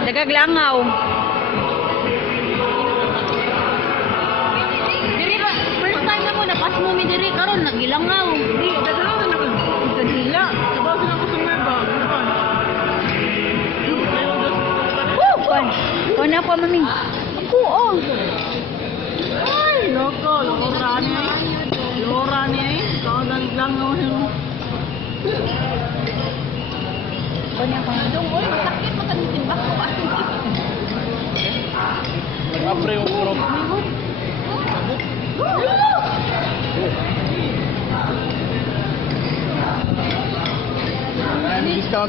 Dagaglangaw. Diri ba, first time na mo napas mo mi diri karon nagilangaw. Di, dagalaw na naman. Kadila. Sabaw sila customer ba? Oh, kon. Kon ako mami. Ako oh. Ay, loko. Lora niya eh. Lora niya eh. Kau naglangaw mo. Kon ako. Dong, oy, sakit mo kanang timbak ko. Nag-apre yung puro. Discount